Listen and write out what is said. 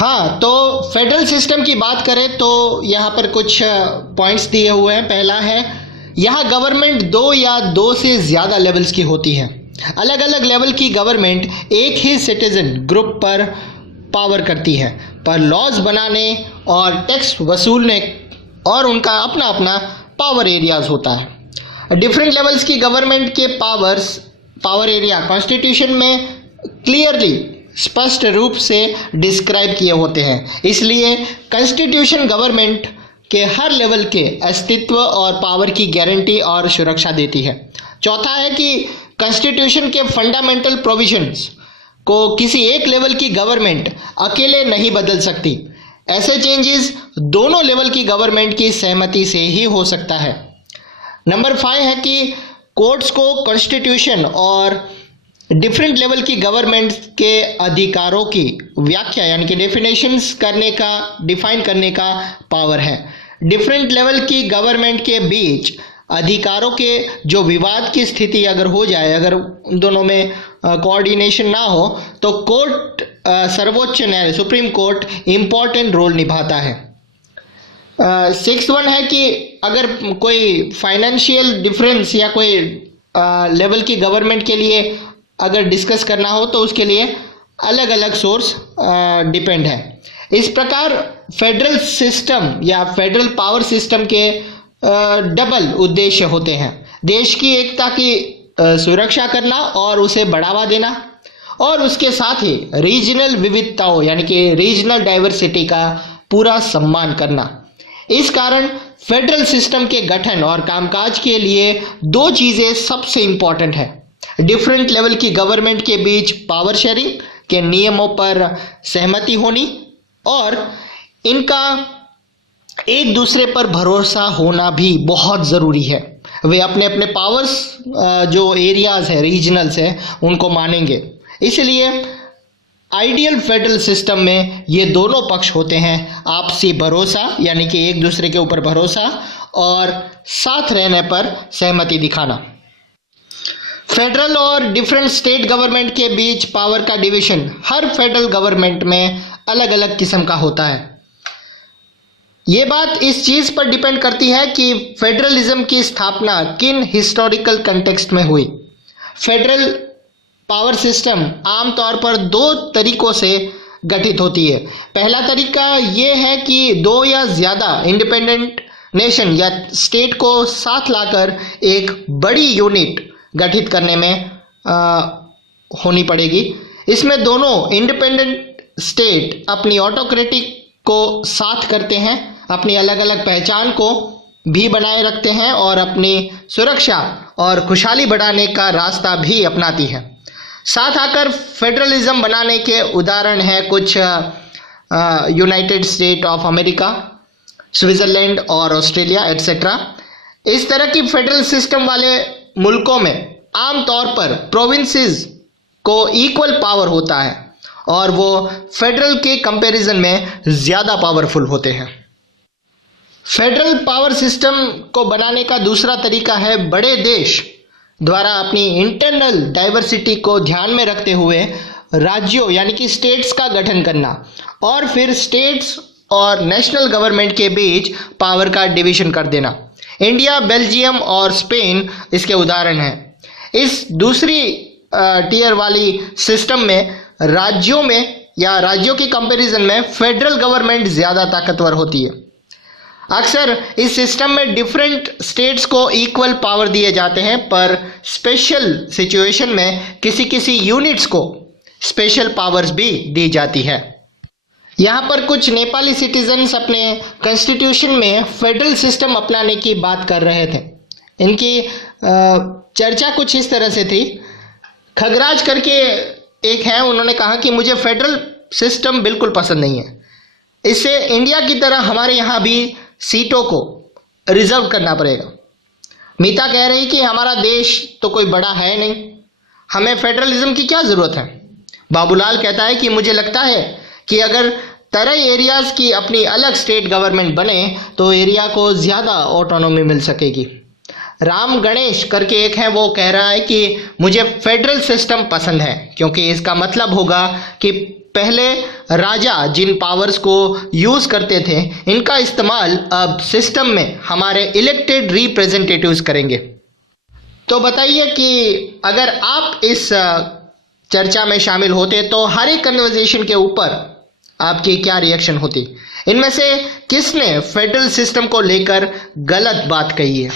हाँ, तो federal system की बात करें तो यहाँ पर कुछ पॉइंट्स दिए हुए हैं। पहला है, यहाँ गवर्नमेंट दो या दो से ज़्यादा लेवल्स की होती है। अलग अलग लेवल की गवर्नमेंट एक ही सिटीजन ग्रुप पर पावर करती है, पर लॉज बनाने और टैक्स वसूलने और उनका अपना अपना पावर एरियाज होता है। डिफरेंट लेवल्स की गवर्नमेंट के पावर एरिया कॉन्स्टिट्यूशन में क्लियरली स्पष्ट रूप से डिस्क्राइब किए होते हैं। इसलिए कॉन्स्टिट्यूशन गवर्नमेंट के हर लेवल के अस्तित्व और पावर की गारंटी और सुरक्षा देती है। चौथा है कि कॉन्स्टिट्यूशन के फंडामेंटल प्रोविजंस को किसी एक लेवल की गवर्नमेंट अकेले नहीं बदल सकती। ऐसे चेंजेस दोनों लेवल की गवर्नमेंट की सहमति से ही हो सकता है। नंबर 5 है कि कोर्ट्स को कॉन्स्टिट्यूशन और डिफरेंट लेवल की गवर्नमेंट के अधिकारों की व्याख्या यानी कि डिफाइन करने का पावर है। डिफरेंट लेवल की गवर्नमेंट के बीच अधिकारों के जो विवाद की स्थिति अगर हो जाए, अगर उन दोनों में कोऑर्डिनेशन ना हो, तो कोर्ट सर्वोच्च न्यायालय सुप्रीम कोर्ट इम्पोर्टेंट रोल निभाता है। 6th वन है कि अगर कोई फाइनेंशियल डिफरेंस या कोई लेवल की गवर्नमेंट के लिए अगर डिस्कस करना हो तो उसके लिए अलग अलग सोर्स डिपेंड है। इस प्रकार फेडरल सिस्टम या फेडरल पावर सिस्टम के डबल उद्देश्य होते हैं: देश की एकता की सुरक्षा करना और उसे बढ़ावा देना, और उसके साथ ही रीजनल विविधताओं यानी कि रीजनल डाइवर्सिटी का पूरा सम्मान करना। इस कारण फेडरल सिस्टम के गठन और कामकाज के लिए दो चीज़ें सबसे इंपॉर्टेंट है: डिफरेंट लेवल की गवर्नमेंट के बीच पावर शेयरिंग के नियमों पर सहमति होनी और इनका एक दूसरे पर भरोसा होना भी बहुत ज़रूरी है। वे अपने अपने पावर्स जो एरियाज है, रीजनल्स है, उनको मानेंगे। इसलिए आइडियल फेडरल सिस्टम में ये दोनों पक्ष होते हैं: आपसी भरोसा यानी कि एक दूसरे के ऊपर भरोसा और साथ रहने पर सहमति दिखाना। फेडरल और डिफरेंट स्टेट गवर्नमेंट के बीच पावर का डिवीजन हर फेडरल गवर्नमेंट में अलग अलग किस्म का होता है। ये बात इस चीज़ पर डिपेंड करती है कि फेडरलिज्म की स्थापना किन हिस्टोरिकल कंटेक्स्ट में हुई। फेडरल पावर सिस्टम आमतौर पर दो तरीकों से गठित होती है। पहला तरीका ये है कि दो या ज़्यादा इंडिपेंडेंट नेशन या स्टेट को साथ लाकर एक बड़ी यूनिट गठित करने में होनी पड़ेगी। इसमें दोनों इंडिपेंडेंट स्टेट अपनी ऑटोक्रेटिक को साथ करते हैं, अपनी अलग अलग पहचान को भी बनाए रखते हैं और अपनी सुरक्षा और खुशहाली बढ़ाने का रास्ता भी अपनाती है। साथ आकर फेडरलिज्म बनाने के उदाहरण हैं कुछ United state of America, Switzerland और ऑस्ट्रेलिया एट्सेट्रा। इस तरह की फेडरल सिस्टम वाले मुल्कों में आमतौर पर प्रोविंसेस को इक्वल पावर होता है और वो फेडरल के कंपैरिजन में ज़्यादा पावरफुल होते हैं। फेडरल पावर सिस्टम को बनाने का दूसरा तरीका है बड़े देश द्वारा अपनी इंटरनल डाइवर्सिटी को ध्यान में रखते हुए राज्यों यानी कि स्टेट्स का गठन करना और फिर स्टेट्स और नेशनल गवर्नमेंट के बीच पावर का डिवीजन कर देना। इंडिया, बेल्जियम और स्पेन इसके उदाहरण हैं। इस दूसरी टीयर वाली सिस्टम में राज्यों की कंपैरिजन में फेडरल गवर्नमेंट ज़्यादा ताकतवर होती है। अक्सर इस सिस्टम में डिफरेंट स्टेट्स को इक्वल पावर दिए जाते हैं, पर स्पेशल सिचुएशन में किसी यूनिट्स को स्पेशल पावर्स भी दी जाती है। यहाँ पर कुछ नेपाली सिटीजन्स अपने कॉन्स्टिट्यूशन में फेडरल सिस्टम अपनाने की बात कर रहे थे। इनकी चर्चा कुछ इस तरह से थी। खगराज करके एक है, उन्होंने कहा कि मुझे फेडरल सिस्टम बिल्कुल पसंद नहीं है। इससे इंडिया की तरह हमारे यहाँ भी सीटों को रिजर्व करना पड़ेगा। मीता कह रही कि हमारा देश तो कोई बड़ा है नहीं, हमें फेडरलिज्म की क्या ज़रूरत है। बाबूलाल कहता है कि मुझे लगता है कि अगर तराई एरियाज़ की अपनी अलग स्टेट गवर्नमेंट बने तो एरिया को ज़्यादा ऑटोनॉमी मिल सकेगी। राम गणेश करके एक है, वो कह रहा है कि मुझे फेडरल सिस्टम पसंद है, क्योंकि इसका मतलब होगा कि पहले राजा जिन पावर्स को यूज़ करते थे, इनका इस्तेमाल अब सिस्टम में हमारे इलेक्टेड रिप्रेजेंटेटिव्स करेंगे। तो बताइए कि अगर आप इस चर्चा में शामिल होते तो हर एक कन्वर्सेशन के ऊपर आपकी क्या रिएक्शन होती? इनमें से किसने फेडरल सिस्टम को लेकर गलत बात कही है?